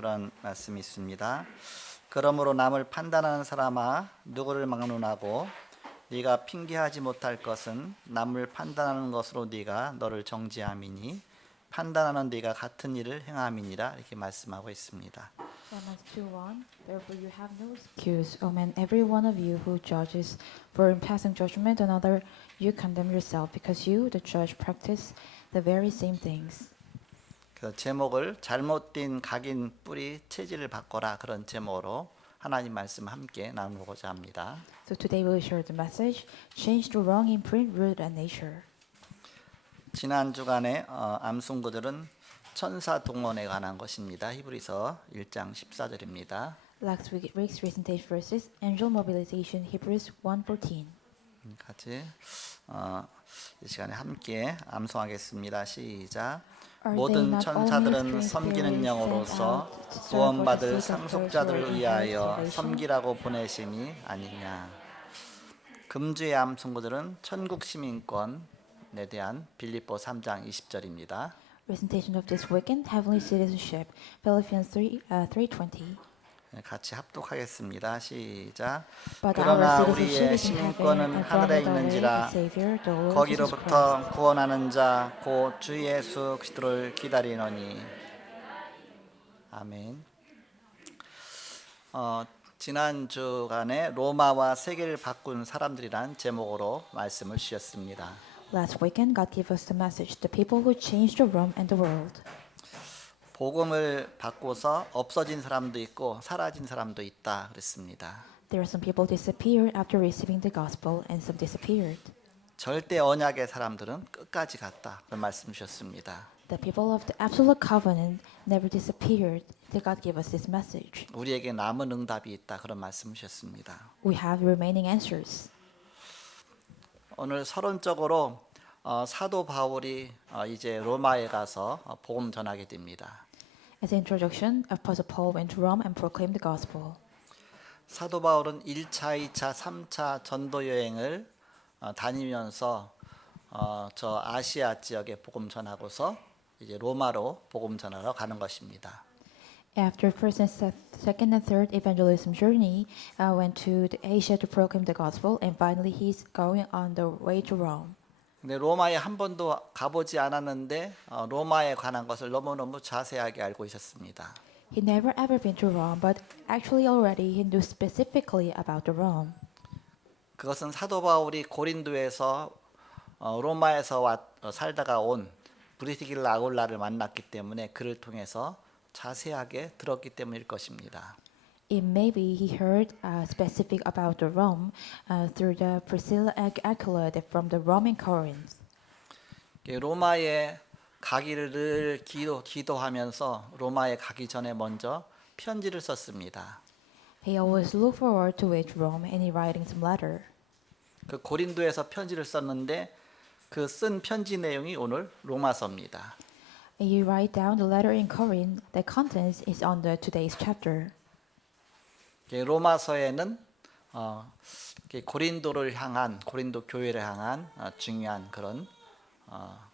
그런 말씀이 있습니다. 그러므로 남을 판단하는 사람아 누구를 막론하고 네가 핑계하지 못할 것은 남을 판단하는 것으로 네가 너를 정죄함이니 판단하는 네가 같은 일을 행함이니라 이렇게 말씀하고 있습니다. Romans 2:1 Therefore you have no excuse, O man, every one of you who judges, for in passing judgment on another you condemn yourself, because you, the judge, practice the very same things. 그래서 제목을 잘못된 각인 뿌리 체질을 바꿔라 그런 제목으로 하나님 말씀 함께 나누고자 합니다. So today we'll share the message, Change the wrong imprint, root and nature. 지난 주간에 암송구들은 천사 동원에 관한 것입니다. 히브리서 1장 14절입니다. Last week's presentation verses, Angel Mobilization, Hebrews 1:14. 같이 이 시간에 함께 암송하겠습니다. 시작. Are they 모든 not 천사들은 only 섬기는 spirits 영으로서 sent out to serve for the 구원받을 sake of those 상속자들을 who are in 위하여 salvation? 섬기라고 보내심이 아니냐. 금주의 암송구들은 천국 시민권에 대한 빌립보 3장 20절입니다. Presentation of this weekend, Heavenly Citizenship, Philippians 3:20. 같이 합독하겠습니다. 시작. But 그러나 our 우리의 citizenship is in heaven, 시민권은 and from 하늘에 it away 있는지라 the Savior, the Lord Jesus 거기로부터 Christ. 구원하는 자 곧 주 예수 그리스도를 기다리노니. 아멘. 지난 주간에 로마와 세계를 바꾼 사람들이란 제목으로 말씀을 주셨습니다. Last weekend, God gave us the message, the people who changed the Rome and the world. 복음을 받고서 없어진 사람도 있고 사라진 사람도 있다 그랬습니다. There are some people disappeared after receiving the gospel, and some disappeared. 절대 언약의 사람들은 끝까지 갔다 그런 말씀 주셨습니다. The people of the absolute covenant never disappeared. God gave us this message. 우리에게 남은 응답이 있다 그런 말씀 주셨습니다. We have remaining answers. 오늘 서론적으로 사도 바울이 이제 로마에 가서 복음 전하게 됩니다. As an introduction, Apostle Paul went to Rome and proclaimed the gospel. 사도 바울은 1차, 2차, 3차 전도 여행을 다니면서 저 아시아 지역에 복음 전하고서 이제 로마로 복음 전하러 가는 것입니다. After first and second and third evangelism journey, went to Asia to proclaim the gospel, and finally he's going on the way to Rome. 근데 로마에 한 번도 가보지 않았는데 로마에 관한 것을 너무너무 자세하게 알고 있었습니다. He never ever been to Rome, but actually already he knew specifically about the Rome. 그것은 사도 바울이 고린도에서 로마에서 살다가 온 브리스길라 아굴라를 만났기 때문에 그를 통해서 자세하게 들었기 때문일 것입니다. It may be he heard specific about the Rome through the Priscilla Aquila from the Roman Corinth. 로마에 가기를 늘 기도하면서 로마에 가기 전에 먼저 편지를 썼습니다. He always looked forward to it Rome, and he writing some letter. 그 고린도에서 편지를 썼는데 그 쓴 편지 내용이 오늘 로마서입니다. And you write down the letter in Corinth. The contents is on the today's chapter. 로마서에는 고린도를 향한 고린도 교회를 향한 중요한 그런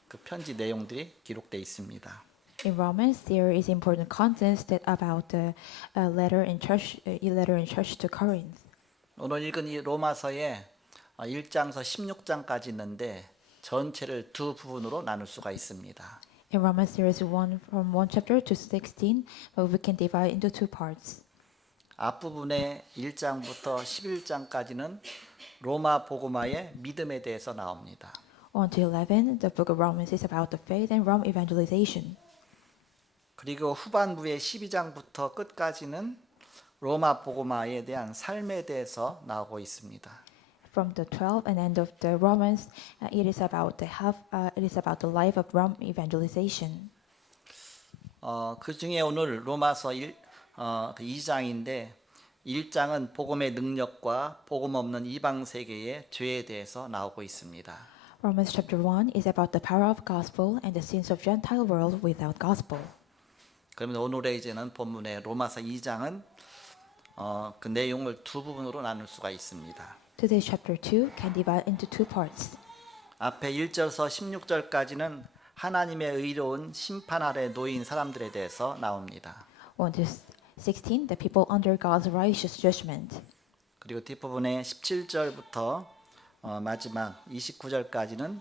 그 편지 내용들이 기록되어 있습니다. In Romans, there is important contents that about the letter in church to Corinth. 오늘 읽은 이 로마서에 1장서 16장까지 있는데 전체를 두 부분으로 나눌 수가 있습니다. In Romans, there is from 1 chapter to 16, but we can divide into two parts. 앞부분에 1장부터 11장까지는 로마 복음화의 믿음에 대해서 나옵니다. 1 to 11, the book of Romans is about the faith and Rome evangelization. 그리고 후반부의 12장부터 끝까지는 로마 복음화에 대한 삶에 대해서 나오고 있습니다. From the 12 and end of the Romans, it is about the life of Rome evangelization. 그 중에 오늘 로마서 2장인데 1장은 복음의 능력과 복음 없는 이방 세계의 죄에 대해서 나오고 있습니다. Romans chapter 1 is about the power of gospel and the sins of Gentile world without gospel. 그러면 오늘의 이제는 본문의 로마서 2장은 그 내용을 두 부분으로 나눌 수가 있습니다. Today's chapter 2 can divide into two parts. 앞에 1절서 16절까지는 하나님의 의로운 심판 아래 놓인 사람들에 대해서 나옵니다. 1 to 16, the people under God's righteous judgment. 그리고 뒷부분에 17절부터 마지막 29절까지는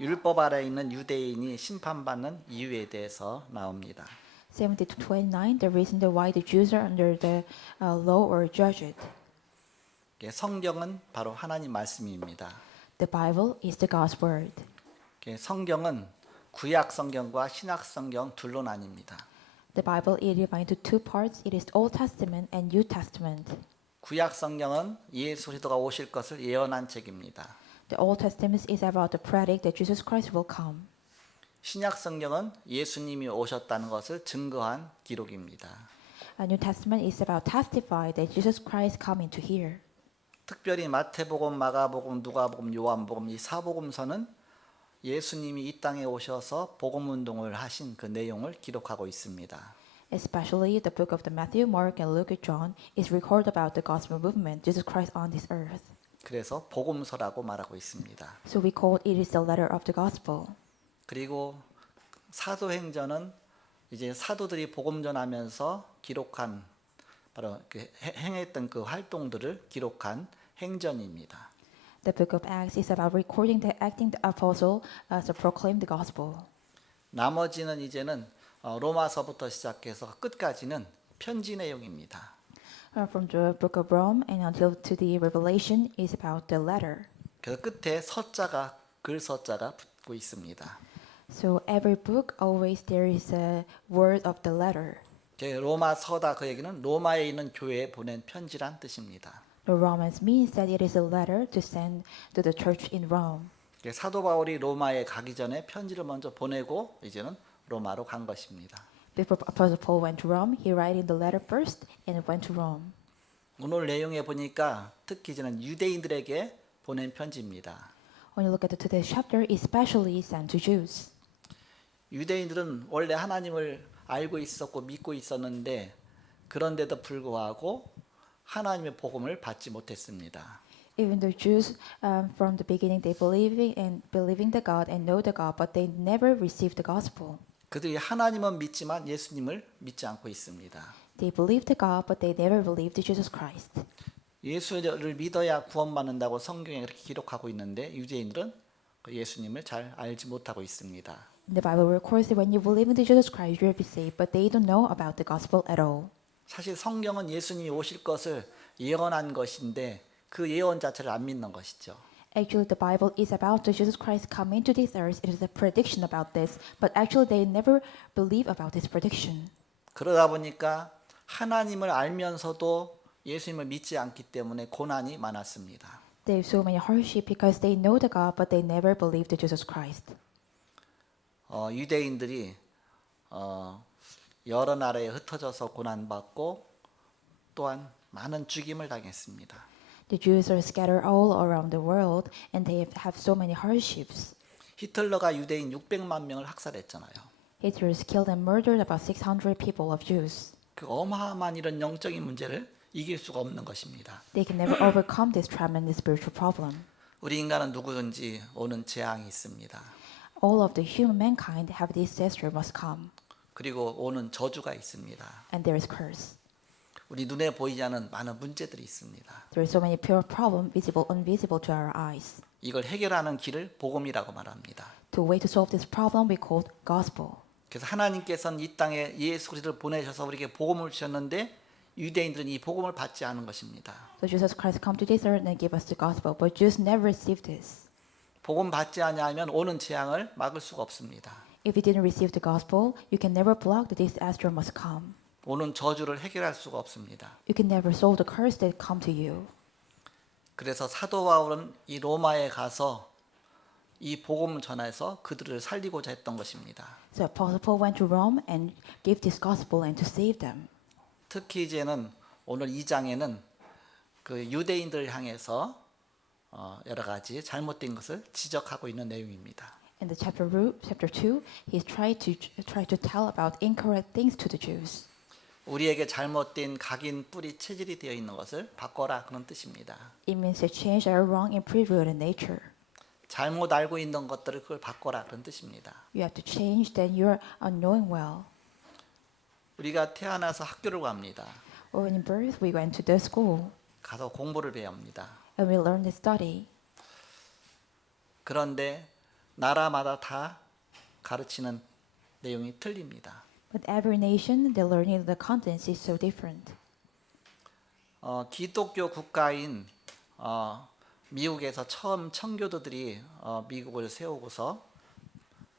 율법 아래에 있는 유대인이 심판받는 이유에 대해서 나옵니다. 70 to 29, the reason why the Jews are under the law or judged. 성경은 바로 하나님 말씀입니다. The Bible is the God's word. 성경은 구약 성경과 신약 성경 둘로 나뉩니다. The Bible is divided into two parts. It is Old Testament and New Testament. 구약 성경은 예수 그리스도가 오실 것을 예언한 책입니다. The Old Testament is about the predict that Jesus Christ will come. 신약 성경은 예수님이 오셨다는 것을 증거한 기록입니다. New Testament is about testify that Jesus Christ coming to here. 특별히 마태복음, 마가복음, 누가복음, 요한복음 이 사복음서는 예수님이 이 땅에 오셔서 복음 운동을 하신 그 내용을 기록하고 있습니다. Especially the book of the Matthew, Mark, and Luke, and John is record about the gospel movement, Jesus Christ on this earth. 그래서 복음서라고 말하고 있습니다. So we call it is the letter of the gospel. 그리고 사도행전은 이제 사도들이 복음 전하면서 기록한 바로 행했던 그 활동들을 기록한 행전입니다. The book of Acts is about recording the acting the apostle as to proclaim the gospel. 나머지는 이제는 로마서부터 시작해서 끝까지는 편지 내용입니다. From the book of Rome and until to the Revelation is about the letter. 그래서 끝에 서자가 글서자가 붙고 있습니다. So every book always there is a word of the letter. 로마서다 그 얘기는 로마에 있는 교회에 보낸 편지란 뜻입니다. The Romans means that it is a letter to send to the church in Rome. 사도 바울이 로마에 가기 전에 편지를 먼저 보내고 이제는 로마로 간 것입니다. Before Apostle Paul went to Rome, he wrote in the letter first and went to Rome. 오늘 내용에 보니까 특히 이제는 유대인들에게 보낸 편지입니다. When you look at today's chapter, especially sent to Jews. 유대인들은 원래 하나님을 알고 있었고 믿고 있었는데 그런데도 불구하고 하나님의 복음을 받지 못했습니다. Even the Jews, from the beginning, they believing the God and know the God, but they never received the gospel. 그들이 하나님은 믿지만 예수님을 믿지 않고 있습니다. They believed the God, but they never believed Jesus Christ. 예수를 믿어야 구원받는다고 성경에 그렇게 기록하고 있는데 유대인들은 예수님을 잘 알지 못하고 있습니다. The Bible records that when you believe in Jesus Christ, you will be saved, but they don't know about the gospel at all. 사실 성경은 예수님이 오실 것을 예언한 것인데 그 예언 자체를 안 믿는 것이죠. Actually, the Bible is about Jesus Christ coming to this earth. It is a prediction about this, but actually they never believe about this prediction. 그러다 보니까 하나님을 알면서도 예수님을 믿지 않기 때문에 고난이 많았습니다. They have so many hardship because they know the God, but they never believed Jesus Christ. 유대인들이 여러 나라에 흩어져서 고난받고 또한 많은 죽임을 당했습니다. The Jews are scattered all around the world, and they have so many hardships. 히틀러가 유대인 600만 명을 학살했잖아요. Hitler killed and murdered about 600 people of Jews. 그 어마어마한 이런 영적인 문제를 이길 수가 없는 것입니다. They can never overcome this tremendous spiritual problem. 우리 인간은 누구든지 오는 재앙이 있습니다. All of the human mankind have this disaster must come, 그리고 오는 저주가 있습니다. and there is curse. 우리 눈에 보이지 않는 많은 문제들이 있습니다. There are so many pure problems, visible, invisible to our eyes. 이걸 해결하는 길을 복음이라고 말합니다. The way to solve this problem we call gospel. 그래서 하나님께서는 이 땅에 예수 그리스도를 보내셔서 우리에게 복음을 주셨는데 유대인들은 이 복음을 받지 않은 것입니다. So Jesus Christ come to this earth and give us the gospel, but Jews never received this. 복음 받지 아니하면 오는 재앙을 막을 수가 없습니다. If you didn't receive the gospel, you can never block that this disaster must come. 오는 저주를 해결할 수가 없습니다. You can never solve the curse that come to you. 그래서 사도 바울은 이 로마에 가서 이 복음을 전해서 그들을 살리고자 했던 것입니다. So Apostle Paul went to Rome and gave this gospel and to save them. 특히 이제는 오늘 2장에는 그 유대인들을 향해서 여러 가지 잘못된 것을 지적하고 있는 내용입니다. In the chapter 2, he tried to tell about incorrect things to the Jews. 우리에게 잘못된 각인 뿌리 체질이 되어 있는 것을 바꿔라 그런 뜻입니다. It means to change our wrong and pre-rooted nature. 잘못 알고 있는 것들을 그걸 바꿔라 그런 뜻입니다. You have to change that you're unknowing well. 우리가 태어나서 학교를 갑니다. When in birth, we went to the school 가서 공부를 배웁니다. and we learned to study. 그런데 나라마다 다 가르치는 내용이 틀립니다. But every nation, the learning of the contents is so different. 기독교 국가인 미국에서 처음 청교도들이 미국을 세우고서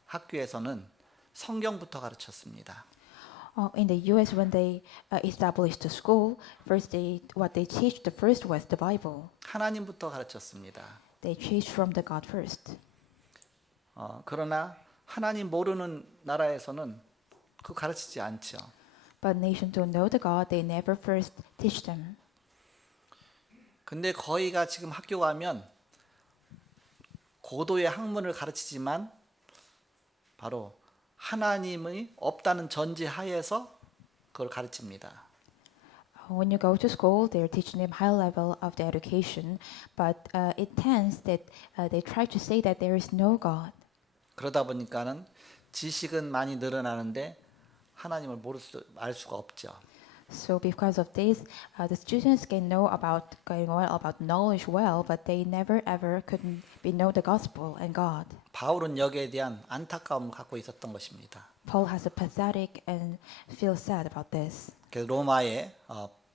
학교에서는 성경부터 가르쳤습니다. In the U.S., when they established the school, what they teach the first was the Bible. 하나님부터 가르쳤습니다. They teach from the God first. 그러나 하나님 모르는 나라에서는 그 가르치지 않죠. But nations don't know the God, they never first teach them. 근데 거기가 지금 학교 가면 고도의 학문을 가르치지만 바로 하나님이 없다는 전제 하에서 그걸 가르칩니다. When you go to school, they're teaching them high level of the education, but it tends that they try to say that there is no God. 그러다 보니까는 지식은 많이 늘어나는데 하나님을 알 수가 없죠. So because of this, the students can know about knowledge well, but they never ever couldn't be know the gospel and God. 바울은 여기에 대한 안타까움을 갖고 있었던 것입니다. Paul has a pathetic and feels sad about this. 그래서 로마에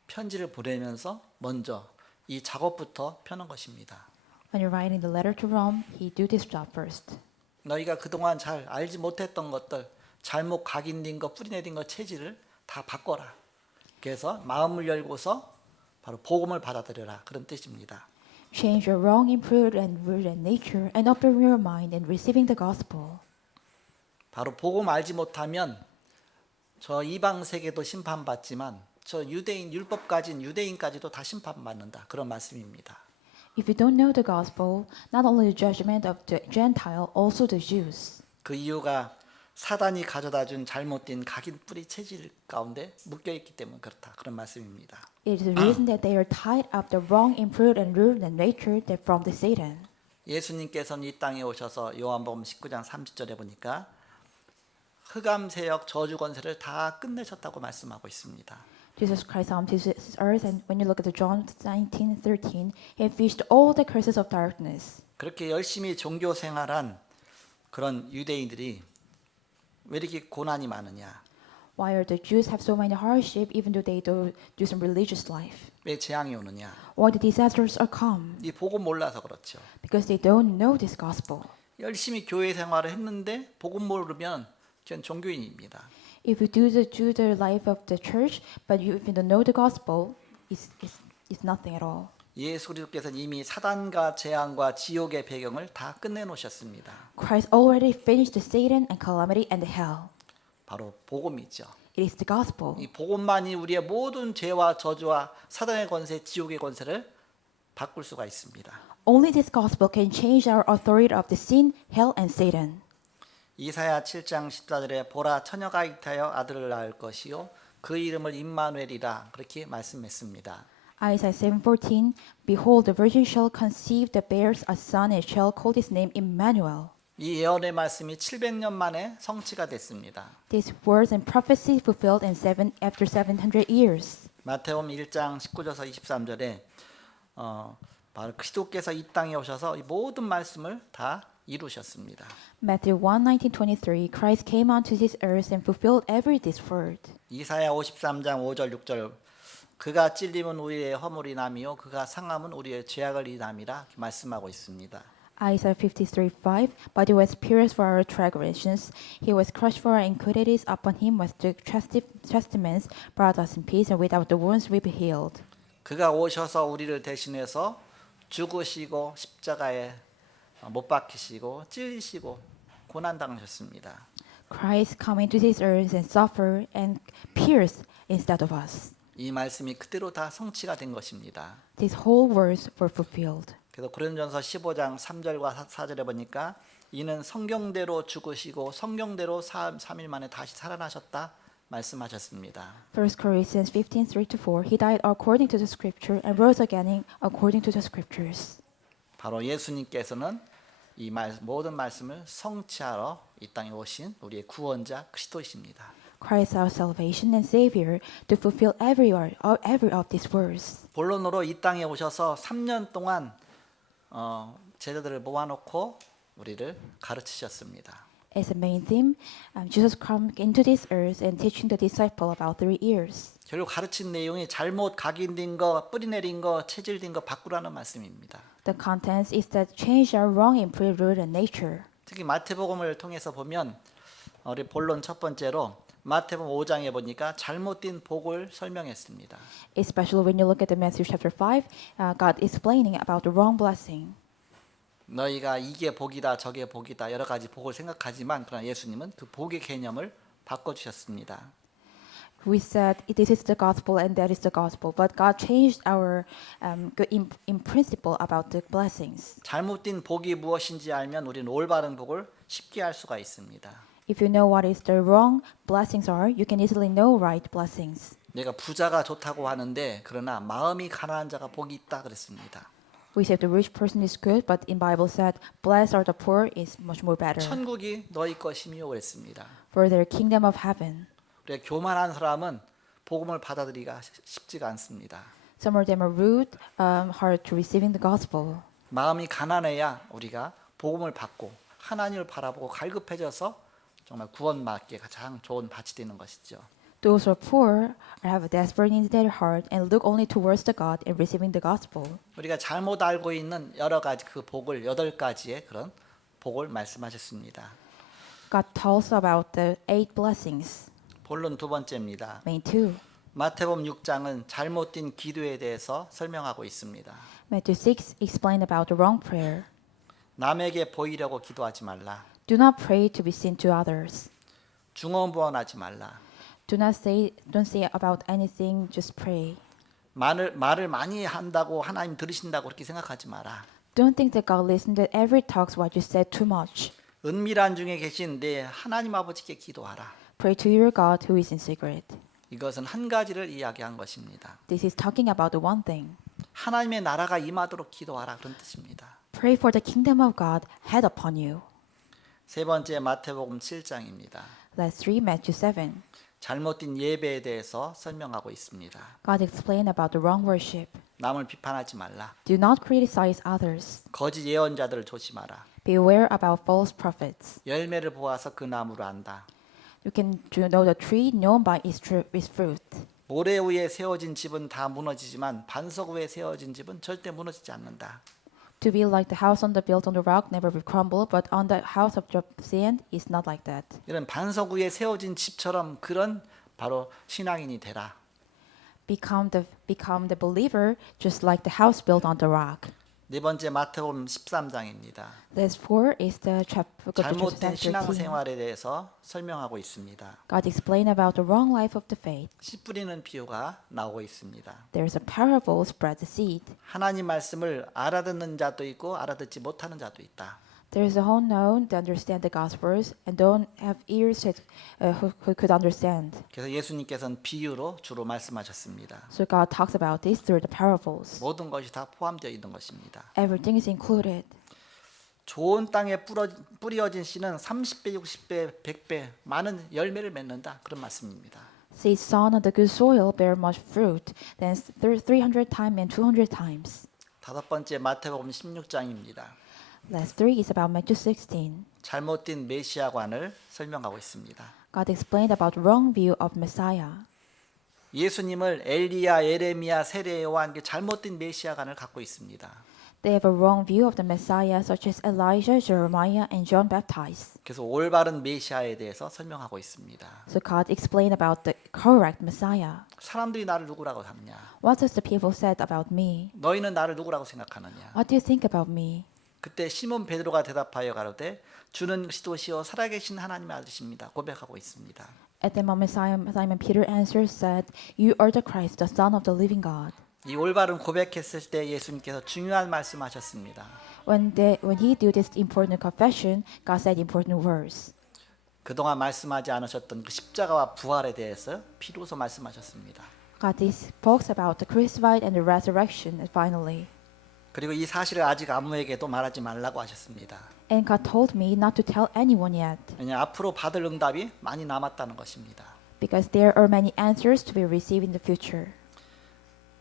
편지를 보내면서 먼저 이 작업부터 펴는 것입니다. When you're writing the letter to Rome, he do this job first. 너희가 그동안 잘 알지 못했던 것들, 잘못 각인된 것, 뿌리내린 것 체질을 다 바꿔라. 그래서 마음을 열고서 바로 복음을 받아들여라. 그런 뜻입니다. Change your wrong imprudent and rude nature and open your mind in receiving the gospel. 바로 복음 알지 못하면 저 이방 세계도 심판받지만 저 유대인 율법 가진 유대인까지도 다 심판받는다. 그런 말씀입니다. If you don't know the gospel, not only the judgment of the Gentile, also the Jews. 그 이유가 사단이 가져다준 잘못된 각인 뿌리 체질 가운데 묶여있기 때문에 그렇다. 그런 말씀입니다. It is the reason that they are tied up the wrong, imprudent, and rude nature that from the Satan. 예수님께서는 이 땅에 오셔서 요한복음 19장 30절에 보니까 흑암 세력 저주 권세를 다 끝내셨다고 말씀하고 있습니다. Jesus Christ on this earth, and when you look at the John 19:13, he finished all the curses of darkness. 그렇게 열심히 종교 생활한 그런 유대인들이 왜 이렇게 고난이 많으냐? Why are the Jews have so many hardship even though they do some religious life? 왜 재앙이 오느냐? Why the disasters are come? 이 복음 몰라서 그렇죠. Because they don't know this gospel. 열심히 교회 생활을 했는데 복음 모르면 그건 종교인입니다. If you do the life of the church, but if you don't know the gospel, it's nothing at all. 예수 그리스도께서는 이미 사단과 재앙과 지옥의 배경을 다 끝내놓으셨습니다. Christ already finished the Satan and calamity and the hell. 바로 복음이죠. It is the gospel. 이 복음만이 우리의 모든 죄와 저주와 사단의 권세, 지옥의 권세를 바꿀 수가 있습니다. Only this gospel can change our authority of the sin, hell, and Satan. 이사야 7장 14절에 보라 처녀가 잉타여 아들을 낳을 것이요 그 이름을 임마누엘이라 그렇게 말씀했습니다. Isaiah 7:14, Behold, the virgin shall conceive, that bears a son, and shall call his name Emmanuel. 이 예언의 말씀이 700년 만에 성취가 됐습니다. These words and prophecies fulfilled after 700 years. 마태복음 1장 19절에서 23절에 바로 그리스도께서 이 땅에 오셔서 이 모든 말씀을 다 이루셨습니다. Matthew 1:19-23, Christ came onto this earth and fulfilled every this word. 이사야 53장 5절 6절 그가 찔림은 우리의 허물이 남이요 그가 상함은 우리의 죄악을 인함이라 말씀하고 있습니다. Isaiah 53:5, But he was pierced for our transgressions, he was crushed for our iniquities, upon him was the chastisement brought us in peace, and without the wounds we be healed. 그가 오셔서 우리를 대신해서 죽으시고 십자가에 못 박히시고 찔리시고 고난 당하셨습니다. Christ come into this earth and suffer and pierce instead of us. 이 말씀이 그대로 다 성취가 된 것입니다. These whole words were fulfilled. 그래서 고린도전서 15장 3절과 4절에 보니까 이는 성경대로 죽으시고 성경대로 3일 만에 다시 살아나셨다 말씀하셨습니다. 1 Corinthians 15:3-4, He died according to the scripture and rose again according to the scriptures. 바로 예수님께서는 이 모든 말씀을 성취하러 이 땅에 오신 우리의 구원자 그리스도이십니다. Christ our salvation and Savior, to fulfill every of these words. 본론으로 이 땅에 오셔서 3년 동안 제자들을 모아놓고 우리를 가르치셨습니다. As a main theme, Jesus come into this earth and teaching the disciple about 3 years. 결국 가르친 내용이 잘못 각인된 거, 뿌리 내린 거, 체질된 거 바꾸라는 말씀입니다. The contents is that change our wrong in pre-rooted nature. 특히 마태복음을 통해서 보면 우리 본론 첫 번째로 마태복음 5장에 보니까 잘못된 복을 설명했습니다. Especially when you look at the Matthew chapter 5, God explaining about the wrong blessing. 너희가 이게 복이다 저게 복이다 여러 가지 복을 생각하지만 그러나 예수님은 그 복의 개념을 바꿔주셨습니다. We said this is the gospel and that is the gospel, but God changed our in principle about the blessings. 잘못된 복이 무엇인지 알면 우리는 올바른 복을 쉽게 알 수가 있습니다. If you know what is the wrong blessings are, you can easily know right blessings. 내가 부자가 좋다고 하는데 그러나 마음이 가난한 자가 복이 있다 그랬습니다. We said the rich person is good, but in Bible said, blessed are the poor is much more better. 천국이 너희 것이며 그랬습니다. For their kingdom of heaven. 우리가 교만한 사람은 복음을 받아들이기가 쉽지가 않습니다. Some of them are rude, hard to receiving the gospel. 마음이 가난해야 우리가 복음을 받고 하나님을 바라보고 갈급해져서 정말 구원받기에 가장 좋은 밭이 되는 것이죠. Those who are poor have a desperate need in their heart and look only towards the God in receiving the gospel. 우리가 잘못 알고 있는 여러 가지 그 복을 8가지의 그런 복을 말씀하셨습니다. God tells about the 8 blessings. 본론 두 번째입니다. Main 2. 마태복음 6장은 잘못된 기도에 대해서 설명하고 있습니다. Matthew 6 explain about the wrong prayer. 남에게 보이려고 기도하지 말라. Do not pray to be seen to others. 중언부언하지 말라. Don't say about anything, just pray. 말을 많이 한다고 하나님 들으신다고 그렇게 생각하지 마라. Don't think that God listens to every talks what you said too much. 은밀한 중에 계신 내 하나님 아버지께 기도하라. Pray to your God who is in secret. 이것은 한 가지를 이야기한 것입니다. This is talking about the one thing. 하나님의 나라가 임하도록 기도하라 그런 뜻입니다. Pray for the kingdom of God head upon you. 세 번째 마태복음 7장입니다. Last 3, Matthew 7. 잘못된 예배에 대해서 설명하고 있습니다. God explained about the wrong worship. 남을 비판하지 말라. Do not criticize others. 거짓 예언자들을 조심하라. Beware about false prophets. 열매를 보아서 그 나무를 안다. You can know the tree known by its fruit. 모래 위에 세워진 집은 다 무너지지만 반석 위에 세워진 집은 절대 무너지지 않는다. To be like the house built on the rock never will crumble, but on the house of sand is not like that. 이런 반석 위에 세워진 집처럼 그런 바로 신앙인이 되라. Become the believer just like the house built on the rock. 네 번째 마태복음 13장입니다. Last 4 is the chapter 잘못된 13. 신앙생활에 대해서 설명하고 있습니다. God explained about the wrong life of the faith. 씨 뿌리는 비유가 나오고 있습니다. There's a parable, spread the seed. 하나님 말씀을 알아듣는 자도 있고 알아듣지 못하는 자도 있다. There's a whole known to understand the Gospels and don't have ears that, who could understand. 그래서 예수님께서는 비유로 주로 말씀하셨습니다. So God talks about this through the parables. 모든 것이 다 포함되어 있는 것입니다. Everything is included. 좋은 땅에 뿌려진 씨는 30배, 60배, 100배 많은 열매를 맺는다. 그런 말씀입니다. Seed sown on the good soil bear much fruit, then 300 times and 200 times. 다섯 번째 마태복음 16장입니다. Last 3 is about Matthew 16. 잘못된 메시아관을 설명하고 있습니다. God explained about wrong view of Messiah. 예수님을 엘리야, 예레미야, 세례 요한 잘못된 메시아관을 갖고 있습니다. They have a wrong view of the Messiah, such as Elijah, Jeremiah, and John Baptist. 그래서 올바른 메시아에 대해서 설명하고 있습니다. So God explained about the correct Messiah. 사람들이 나를 누구라고 하느냐? What does the people said about me? 너희는 나를 누구라고 생각하느냐? What do you think about me? 그때 시몬 베드로가 대답하여 가로되 주는 그리스도시요 살아계신 하나님의 아들이십니다. 고백하고 있습니다. At the moment, Simon Peter answered, said, "You are the Christ, the Son of the living God." 이 올바른 고백했을 때 예수님께서 중요한 말씀하셨습니다. When he did this important confession, God said important words. 그동안 말씀하지 않으셨던 그 십자가와 부활에 대해서 비로소 말씀하셨습니다. God spoke about the crucified and the resurrection, and finally. 그리고 이 사실을 아직 아무에게도 말하지 말라고 하셨습니다. And God told me not to tell anyone yet, 왜냐 앞으로 받을 응답이 많이 남았다는 것입니다. because there are many answers to be received in the future.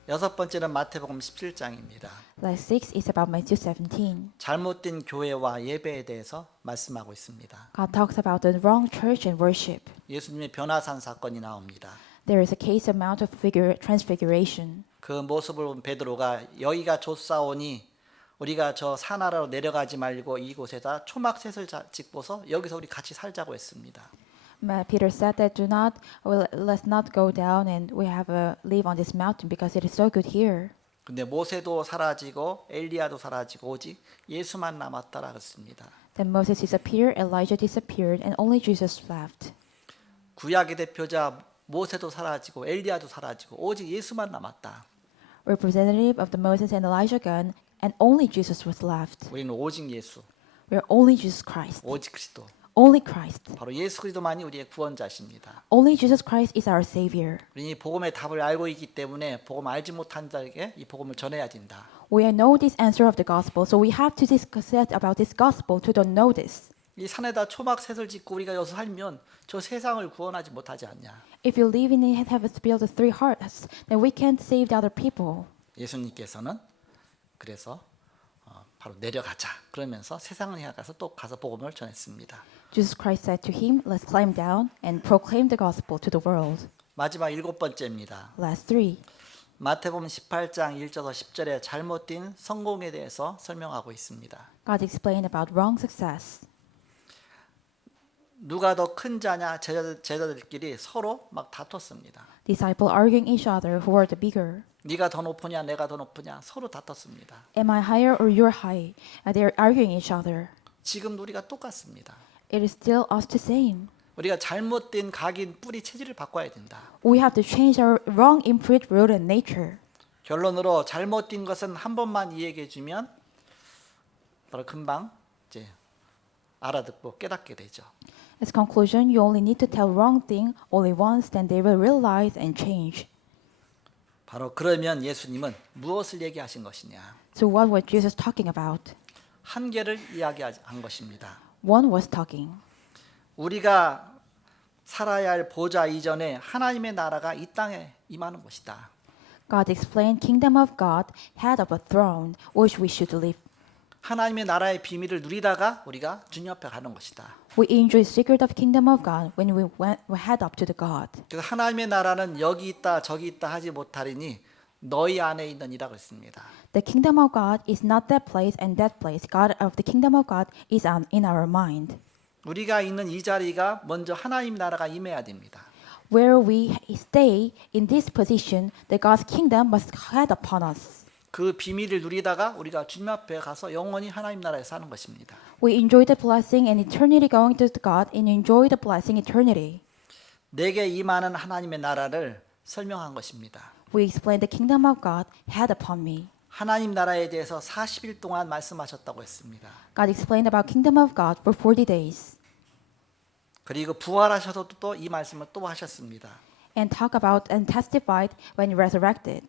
여섯 번째는 마태복음 17장입니다. Last 6 is about Matthew 17. 잘못된 교회와 예배에 대해서 말씀하고 있습니다. God talks about the wrong church and worship. 예수님의 변화산 사건이 나옵니다. There is a case of Mount of Transfiguration. 그 모습을 본 베드로가 여기가 좋사오니 우리가 저 산 아래로 내려가지 말고 이곳에다 초막셋을 짓고서 여기서 우리 같이 살자고 했습니다. Peter said that let's not go down and we have a live on this mountain because it is so good here. 근데 모세도 사라지고 엘리야도 사라지고 오직 예수만 남았다라 그랬습니다. Then Moses disappeared, Elijah disappeared, and only Jesus left. 구약의 대표자 모세도 사라지고 엘리야도 사라지고 오직 예수만 남았다. Representative of the Moses and Elijah gone, and only Jesus was left. 우리는 오직 예수, We are only Jesus Christ. 오직 그리스도. Only Christ. 바로 예수 그리스도만이 우리의 구원자십니다. Only Jesus Christ is our Savior. 우리는 이 복음의 답을 알고 있기 때문에 복음 알지 못한 자에게 이 복음을 전해야 된다. We know this answer of the gospel, so we have to discuss about this gospel to don't know this. 이 산에다 초막셋을 짓고 우리가 여기서 살면 저 세상을 구원하지 못하지 않냐. If you live in it, have built the three hearts, then we can't save the other people. 예수님께서는 그래서 바로 내려가자 그러면서 세상을 향해서 또 가서 복음을 전했습니다. Jesus Christ said to him, let's climb down and proclaim the gospel to the world. 마지막 일곱 번째입니다. Last 3. 마태복음 18장 1절에서 10절에 잘못된 성공에 대해서 설명하고 있습니다. God explained about wrong success. 누가 더 큰 자냐 제자들끼리 서로 막 다퉜습니다. Disciples arguing each other who are the bigger. 네가 더 높으냐 내가 더 높으냐 서로 다퉜습니다. Am I higher or you're high? And they're arguing each other. 지금도 우리가 똑같습니다. It is still us the same. 우리가 잘못된 각인 뿌리 체질을 바꿔야 된다. We have to change our wrong input, root, and nature. 결론으로 잘못된 것은 한 번만 이야기해 주면 바로 금방 이제 알아듣고 깨닫게 되죠. As conclusion, you only need to tell wrong thing only once, then they will realize and change. 바로 그러면 예수님은 무엇을 얘기하신 것이냐? So what was Jesus talking about? 한계를 이야기한 것입니다. One was talking. 우리가 살아야 할 보좌 이전에 하나님의 나라가 이 땅에 임하는 것이다. God explained kingdom of God had of a throne which we should live. 하나님의 나라의 비밀을 누리다가 우리가 주님 앞에 가는 것이다. We enjoy the secret of kingdom of God when we head up to the God. 그래서 하나님의 나라는 여기 있다 저기 있다 하지 못하리니 너희 안에 있느니라 그랬습니다. The kingdom of God is not that place and that place. God of the kingdom of God is in our mind. 우리가 있는 이 자리가 먼저 하나님 나라가 임해야 됩니다. Where we stay in this position, the God's kingdom must head upon us. 그 비밀을 누리다가 우리가 주님 앞에 가서 영원히 하나님 나라에 사는 것입니다. We enjoy the blessing and eternity going to God and enjoy the blessing eternity. 내게 임하는 하나님의 나라를 설명한 것입니다. We explain the kingdom of God head upon me. 하나님 나라에 대해서 40일 동안 말씀하셨다고 했습니다. God explained about kingdom of God for 40 days. 그리고 부활하셔서 또 이 말씀을 또 하셨습니다. And talk about and testified when resurrected.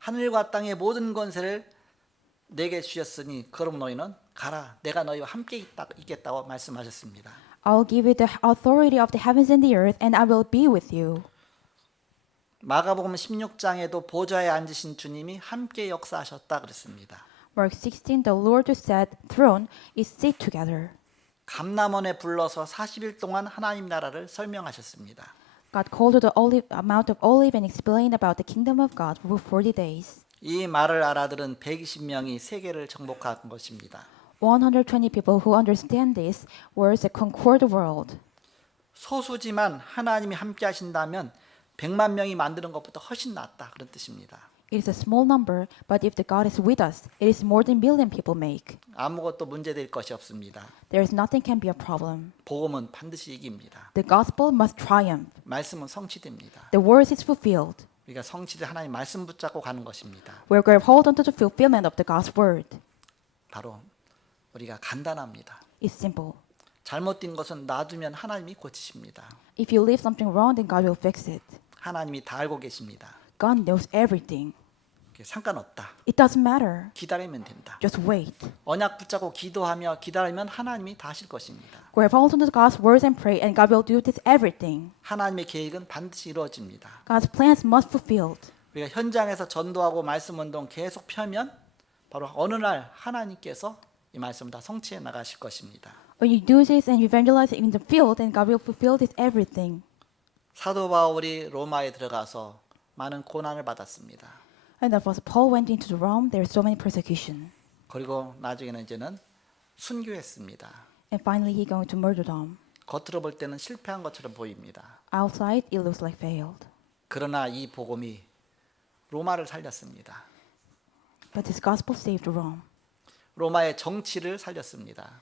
하늘과 땅의 모든 권세를 내게 주셨으니 그럼 너희는 가라. 내가 너희와 함께 있겠다고 말씀하셨습니다. I'll give you the authority of the heavens and the earth, and I will be with you. 마가복음 16장에도 보좌에 앉으신 주님이 함께 역사하셨다 그랬습니다. Mark 16, the Lord who sat throne is sit together. 감람원에 불러서 40일 동안 하나님 나라를 설명하셨습니다. God called to the Mount of Olive and explained about the kingdom of God for 40 days. 이 말을 알아들은 120명이 세계를 정복한 것입니다. 120 people who understand this words conquer the world. 소수지만 하나님이 함께 하신다면 100만 명이 만드는 것보다 훨씬 낫다 그런 뜻입니다. It is a small number, but if the God is with us, it is more than million people make. 아무것도 문제될 것이 없습니다. There is nothing can be a problem. 복음은 반드시 이깁니다. The gospel must triumph. 말씀은 성취됩니다. The word is fulfilled. 우리가 성취된 하나님 말씀 붙잡고 가는 것입니다. We're going to hold on to the fulfillment of the God's word. 바로 우리가 간단합니다. It's simple. 잘못된 것은 놔두면 하나님이 고치십니다. If you leave something wrong, then God will fix it. 하나님이 다 알고 계십니다. God knows everything. 상관없다. It doesn't matter. 기다리면 된다. Just wait. 언약 붙잡고 기도하며 기다리면 하나님이 다 하실 것입니다. Grab hold onto God's words and pray, and God will do this everything. 하나님의 계획은 반드시 이루어집니다. God's plans must be fulfilled. 우리가 현장에서 전도하고 말씀 운동 계속 펴면 바로 어느 날 하나님께서 이 말씀을 다 성취해 나가실 것입니다. When you do this and you evangelize in the field, then God will fulfill this everything. 사도 바울이 로마에 들어가서 많은 고난을 받았습니다. And as Paul went into Rome, there were so many persecution. 그리고 나중에는 이제는 순교했습니다. And finally, he going to martyrdom. 겉으로 볼 때는 실패한 것처럼 보입니다. Outside, it looks like failed. 그러나 이 복음이 로마를 살렸습니다. But this gospel saved Rome. 로마의 정치를 살렸습니다.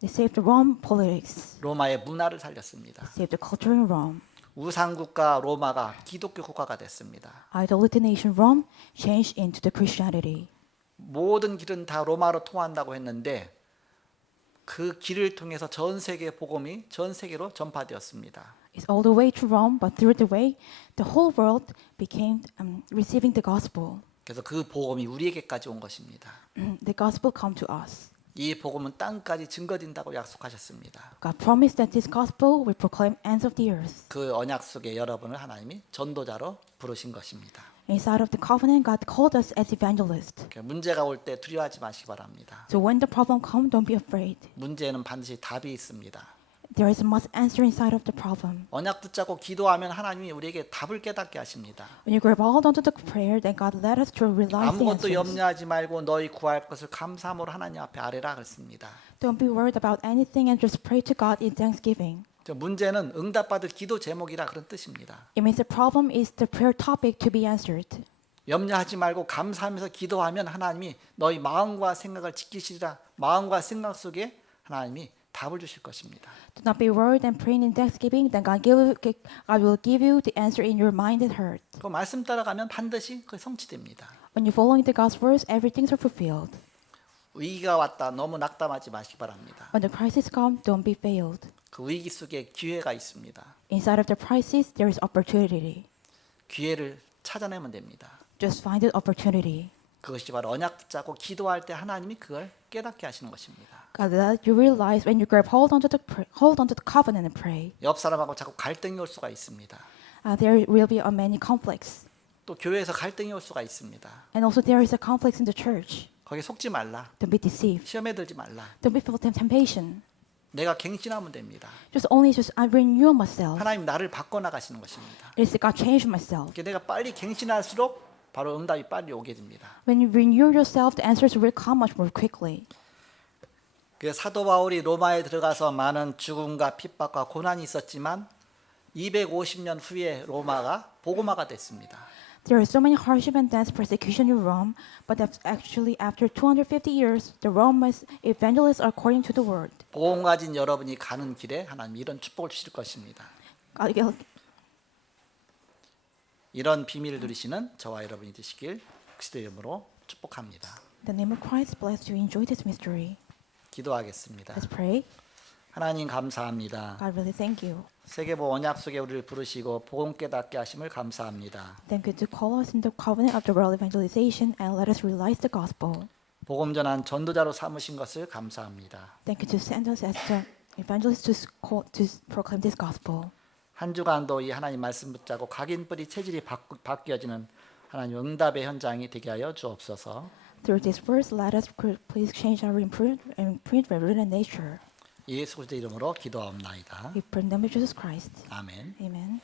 They saved Rome politics. 로마의 문화를 살렸습니다. Saved the culture in Rome. 우상국가 로마가 기독교 국가가 됐습니다. Idolater nation Rome changed into the Christianity. 모든 길은 다 로마로 통한다고 했는데 그 길을 통해서 전 세계 복음이 전 세계로 전파되었습니다. It's all the way to Rome, but through the way, the whole world became receiving the gospel. 그래서 그 복음이 우리에게까지 온 것입니다. The gospel come to us. 이 복음은 땅까지 증거된다고 약속하셨습니다. God promised that this gospel will proclaim ends of the earth. 그 언약 속에 여러분을 하나님이 전도자로 부르신 것입니다. Inside of the covenant, God called us as evangelists. 문제가 올 때 두려워하지 마시기 바랍니다. So when the problem comes, don't be afraid. 문제에는 반드시 답이 있습니다. There is a must answer inside of the problem. 언약 붙잡고 기도하면 하나님이 우리에게 답을 깨닫게 하십니다. When you grab hold onto the prayer, then God led us to realize the 아무것도 answers. 염려하지 말고 너희 구할 것을 감사함으로 하나님 앞에 아뢰라 그랬습니다. Don't be worried about anything and just pray to God in thanksgiving. 문제는 응답받을 기도 제목이라 그런 뜻입니다. It means the problem is the prayer topic to be answered. 염려하지 말고 감사하면서 기도하면 하나님이 너희 마음과 생각을 지키시리라. 마음과 생각 속에 하나님이 답을 주실 것입니다. Do not be worried and praying in thanksgiving, then God will give you the answer in your mind and heart. 그 말씀 따라가면 반드시 그 성취됩니다. When you're following the God's words, everything's are fulfilled. 위기가 왔다 너무 낙담하지 마시기 바랍니다. When the crisis comes, don't be failed. 그 위기 속에 기회가 있습니다. Inside of the crisis, there is opportunity. 기회를 찾아내면 됩니다. Just find the opportunity. 그것이 바로 언약 붙잡고 기도할 때 하나님이 그걸 깨닫게 하시는 것입니다. God, let you realize when you grab hold onto the covenant and pray, 옆 사람하고 자꾸 갈등이 올 수가 있습니다. there will be many conflicts. 또 교회에서 갈등이 올 수가 있습니다. And also there is a conflict in the church. 거기 속지 말라. Don't be deceived. 시험에 들지 말라. Don't be full of temptation. 내가 갱신하면 됩니다. Just I renew myself. 하나님 나를 바꿔 나가시는 것입니다. It is God change myself. 이렇게 내가 빨리 갱신할수록 바로 응답이 빨리 오게 됩니다. When you renew yourself, the answers will come much more quickly. 그 사도 바울이 로마에 들어가서 많은 죽음과 핍박과 고난이 있었지만 250년 후에 로마가 복음화가 됐습니다. There are so many hardship and death, persecution in Rome, but that's actually after 250 years, the Romans evangelists according to the word. 복음 가진 여러분이 가는 길에 하나님 이런 축복을 주실 것입니다. God will 이런 비밀을 누리시는 저와 여러분이 되시길 그리스도의 이름으로 축복합니다. In the name of Christ, bless you enjoy this mystery. 기도하겠습니다. Let's pray. 하나님 감사합니다. God, really thank you. 세계보 언약 속에 우리를 부르시고 복음 깨닫게 하심을 감사합니다. Thank you to call us in the covenant of the world evangelization and let us realize the gospel. 복음 전한 전도자로 삼으신 것을 감사합니다. Thank you to send us as the evangelists to proclaim this gospel. 한 주간도 이 하나님 말씀 붙잡고 각인뿌리 체질이 바뀌어지는 하나님 응답의 현장이 되게 하여 주옵소서. Through this verse, let us please change our imprint written nature. 예수 그리스도의 이름으로 기도하옵나이다. We pray in the name of Jesus Christ. 아멘. Amen.